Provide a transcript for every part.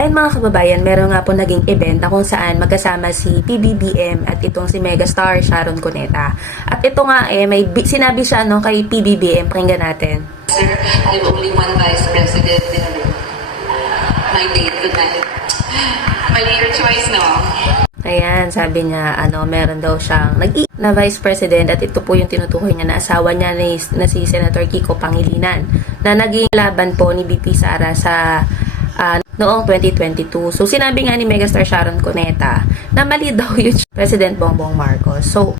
Ayun mga kababayan, meron nga po naging event na kung saan magkasama si PBBM at itong si Megastar Sharon Cuneta. At ito nga sinabi siya kay PBBM, pakinggan natin. Sir, I have only one vice president in a room. My date, good night. Mali your choice, no? Ayan, sabi niya, meron daw siyang na vice president at ito po yung tinutukoy niya na asawa niya na si Senator Kiko Pangilinan na naging laban po ni BP Sara sa noong 2022. So, sinabi nga ni Megastar Sharon Cuneta na mali daw yung President Bongbong Marcos. So,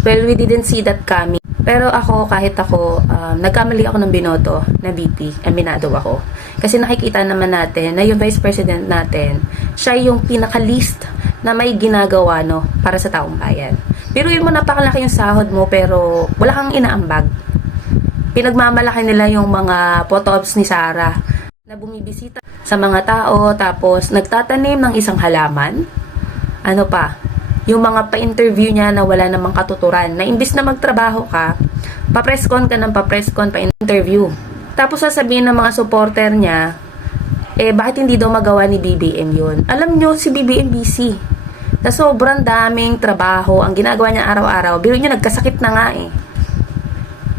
well, we didn't see that coming. Pero kahit ako, nagkamali ako ng binoto na BP, aminado ako. Kasi nakikita naman natin na yung Vice President natin, siya yung pinaka-least na may ginagawa para sa taong bayan. Pero yun mo, napakalaki yung sahod mo pero wala kang inaambag. Pinagmamalaki nila yung mga photo-ops ni Sara na bumibisita sa mga tao tapos nagtatanim ng isang halaman. Ano pa? Yung mga pa-interview niya na wala namang katuturan, na imbis na magtrabaho ka, pa-presscon ka ng pa-presscon, pa-interview. Tapos sasabihin ng mga supporter niya, bakit hindi daw magawa ni BBM yun? Alam nyo, si BBM busy. Na sobrang daming trabaho, ang ginagawa niya araw-araw, biro niya nagkasakit na nga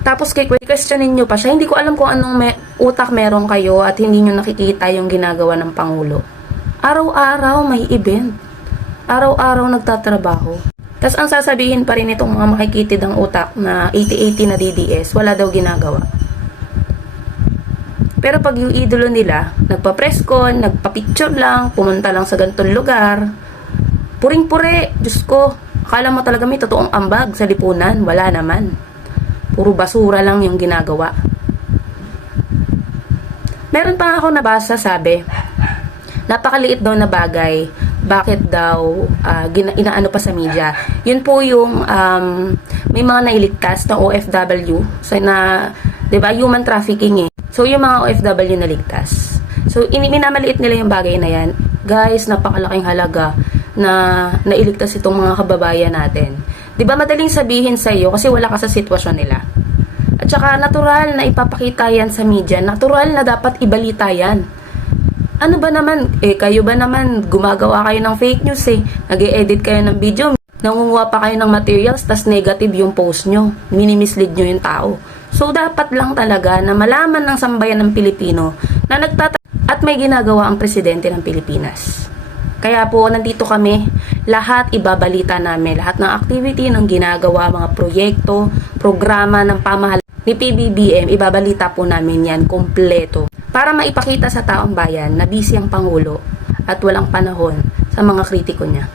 Tapos questionin nyo pa siya, hindi ko alam kung anong utak meron kayo at hindi nyo nakikita yung ginagawa ng Pangulo. Araw-araw may event. Araw-araw nagtatrabaho. Tapos ang sasabihin pa rin itong mga makikitid ang utak na 80-80 na DDS, wala daw ginagawa. Pero pag yung idolo nila, nagpa-presscon, nagpa-picture lang, pumunta lang sa ganitong lugar, puring-pure, Diyos ko, akala mo talaga may totoong ambag sa lipunan, wala naman. Puro basura lang yung ginagawa. Meron pa ako nabasa, sabi, napakaliit daw na bagay, bakit daw inaano pa sa media. Yun po yung may mga nailigtas na OFW na 'di ba, human trafficking So yung mga OFW naligtas. So minamaliit nila yung bagay na yan. Guys, napakalaking halaga na nailigtas itong mga kababayan natin. 'Di ba madaling sabihin sa iyo kasi wala ka sa sitwasyon nila. At saka natural na ipapakita yan sa media, natural na dapat ibalita yan. Ano ba naman, kayo ba naman gumagawa kayo ng fake news nag-e-edit kayo ng video, nangunguha pa kayo ng materials, tas negative yung post nyo, minimislead nyo yung tao. So dapat lang talaga na malaman ng sambayan ng Pilipino na at may ginagawa ang presidente ng Pilipinas. Kaya po nandito kami, lahat ibabalita namin, lahat ng activity ng ginagawa, mga proyekto, programa ng pamahalaan ni PBBM, ibabalita po namin yan kompleto para maipakita sa taong bayan na busy ang Pangulo at walang panahon sa mga kritiko niya.